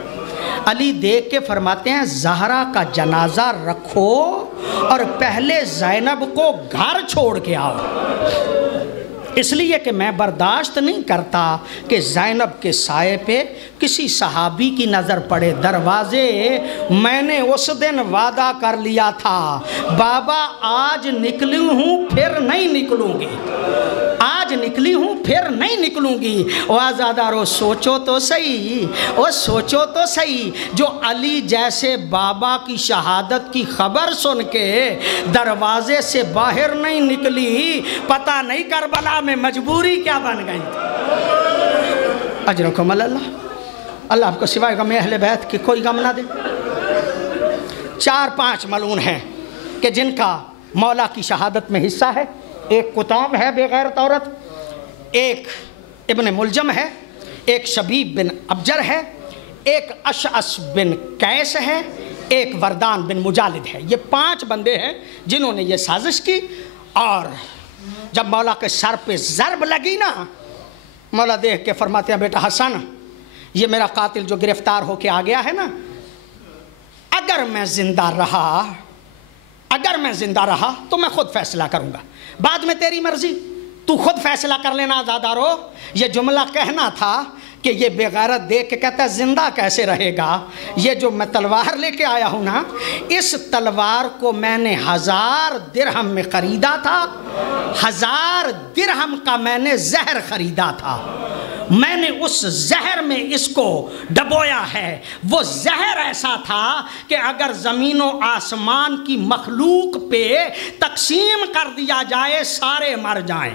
علی دیکھ کے فرماتے ہیں زہرا کا جنازہ رکھو اور پہلے زینب کو گھر چھوڑ کے آؤ، اس لیے کہ میں برداشت نہیں کرتا کہ زینب کے سائے پہ کسی صحابی کی نظر پڑے۔ دروازے میں نے اس دن وعدہ کر لیا تھا، بابا آج نکلی ہوں پھر نہیں نکلوں گی، آج نکلی ہوں پھر نہیں نکلوں گی۔ آزادہ رو سوچو تو صحیح، وہ سوچو تو صحیح، جو علی جیسے بابا کی شہادت کی خبر سن کے دروازے سے باہر نہیں نکلی، پتہ نہیں کربلا میں مجبوری کیا بن گئی۔ اجرکم اللہ، اللہ آپ کو سوائے غم اہل بیت کی کوئی غم نہ دے۔ 4-5 ملعون ہیں کہ جن کا مولا کی شہادت میں حصہ ہے۔ ایک قطام ہے بے غیرت عورت، ایک ابن ملجم ہے، ایک شبیب بن ابجر ہے، ایک اشعث بن قیس ہے، ایک وردان بن مجالد ہے. یہ 5 بندے ہیں جنہوں نے یہ سازش کی. اور جب مولا کے سر پہ ضرب لگی نا، مولا دیکھ کے فرماتے ہیں بیٹا حسن، یہ میرا قاتل جو گرفتار ہو کے آ گیا ہے نا، اگر میں زندہ رہا تو میں خود فیصلہ کروں گا، بعد میں تیری مرضی، تو خود فیصلہ کر لینا عزادارو. یہ جملہ کہنا تھا کہ یہ بے غیرت دیکھ کے کہتا ہے زندہ کیسے رہے گا، یہ جو میں تلوار لے کے آیا ہوں نا، اس تلوار کو میں نے 1000 درہم میں خریدا تھا، 1000 درہم کا میں نے زہر خریدا تھا، میں نے اس زہر میں اس کو ڈبویا ہے. وہ زہر ایسا تھا کہ اگر زمین و آسمان کی مخلوق پہ تقسیم کر دیا جائے سارے مر جائیں.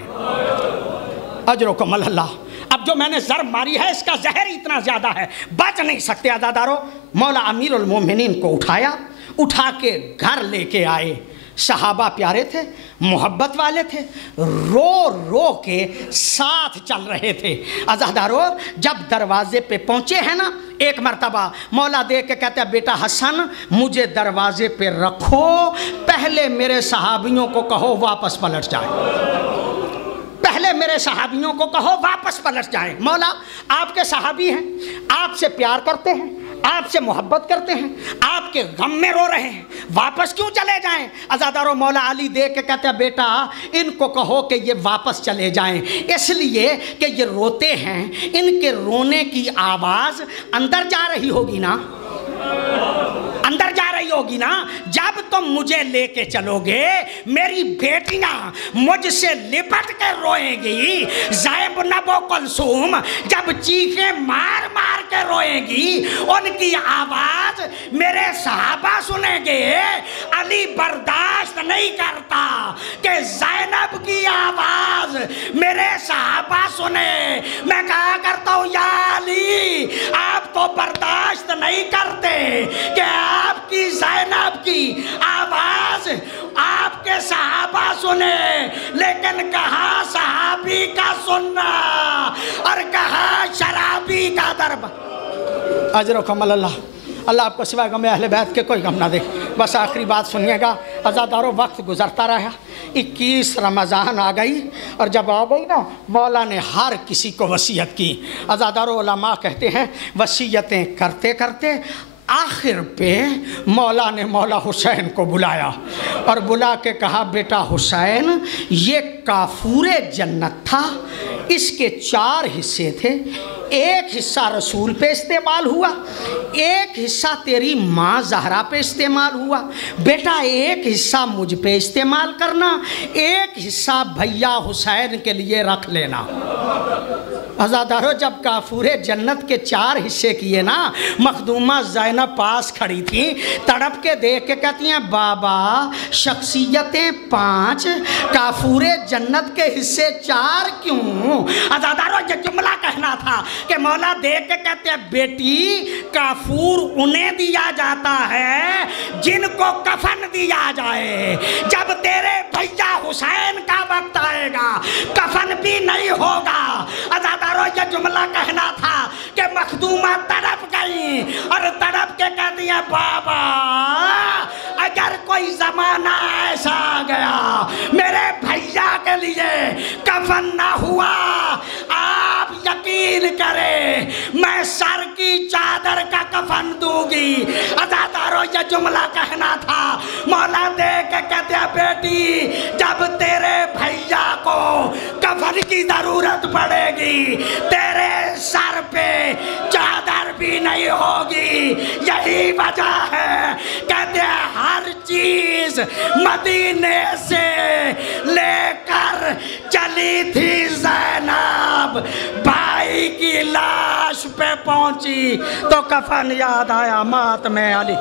اجرکم اللہ. اب جو میں نے ضرب ماری ہے اس کا زہر اتنا زیادہ ہے، بچ نہیں سکتے عزادارو. مولا امیر المومنین کو اٹھا کے گھر لے کے آئے. صحابہ پیارے تھے، محبت والے تھے، رو کے ساتھ چل رہے تھے. عزادارو جب دروازے پہ پہنچے ہیں نا، ایک مرتبہ مولا دیکھ کے کہتے ہیں بیٹا حسن مجھے دروازے پہ رکھو، پہلے میرے صحابیوں کو کہو واپس پلٹ جائیں. مولا آپ کے صحابی ہیں، آپ سے پیار کرتے ہیں، آپ سے محبت کرتے ہیں، آپ کے غم میں رو رہے ہیں، واپس کیوں چلے جائیں؟ عزادارو مولا علی دیکھ کے کہتے ہیں بیٹا ان کو کہو کہ یہ واپس چلے جائیں، اس لیے کہ یہ روتے ہیں، ان کے رونے کی آواز اندر جا رہی ہوگی نا، جب تم مجھے لے کے چلو گے میری بیٹیاں مجھ سے لپٹ کے روئیں گی. زینب و کلثوم جب چیخیں مار مار کے روئیں گی، ان کی آواز میرے صحابہ سنیں گے. علی برداشت نہیں کرتا کہ زینب کی آواز میرے صحابہ سنے. میں کہا کرتا ہوں یا علی آپ تو برداشت نہیں کرتے کہ آپ کی زینب کی آواز آپ کے صحابہ سنے، لیکن کہا صحابی کا سننا اور کہا شرابی کا دربار. اجرکم اللہ. اللہ آپ کو سوائے غم اہل بیت کے کوئی غم نہ دے. بس آخری بات سنیے گا عزادارو، وقت گزرتا رہا، 21 رمضان آ گئی، اور جب آ گئی نا مولا نے ہر کسی کو وصیت کی. عزادارو علماء کہتے ہیں وصیتیں کرتے کرتے آخر پہ مولا نے مولا حسین کو بلایا اور بلا کے کہا بیٹا حسین یہ کافور جنت تھا، اس کے 4 حصے تھے، ایک حصہ رسول پہ استعمال ہوا، ایک حصہ تیری ماں زہرا پہ استعمال ہوا، بیٹا ایک حصہ مجھ پہ استعمال کرنا، ایک حصہ بھیا حسین کے لیے رکھ لینا. عزادارو جب کافور جنت کے 4 حصے کیے نا، مخدومہ زینب پاس کھڑی تھی، تڑپ کے دیکھ کے کہتی ہیں بابا شخصیتیں 5، کافور جنت کے حصے 4 کیوں؟ عزادارو یہ جملہ کہنا تھا کہ مولا دیکھ کے کہتے ہیں بیٹی کافور انہیں دیا جاتا ہے جن کو کفن دیا جائے. جب تیرے بھیا حسین کا وقت آئے گا کفن بھی نہیں ہوگا. عزادارو یہ جملہ کہنا تھا کہ مخدومہ تڑپ گئی اور تڑپ کے کہتی ہیں بابا اگر کوئی زمانہ ایسا آ گیا میرے بھیا کے لیے کفن نہ ہوا، آپ یقین کریں میں سر کی چادر کا کفن دوں گی. عزادارو یہ جملہ کہنا تھا. مولا دیکھ کے کہتے ہیں بیٹی جب تیرے بھیا کو کفن کی ضرورت پڑے گی تیرے سر پہ چادر بھی نہیں ہوگی. یہی وجہ ہے کہتے ہیں ہر چیز مدینے سے لے کر چلی تھی زینب، بھائی کی لاش پہ پہنچی تو کفن یاد آیا. ماتم علی.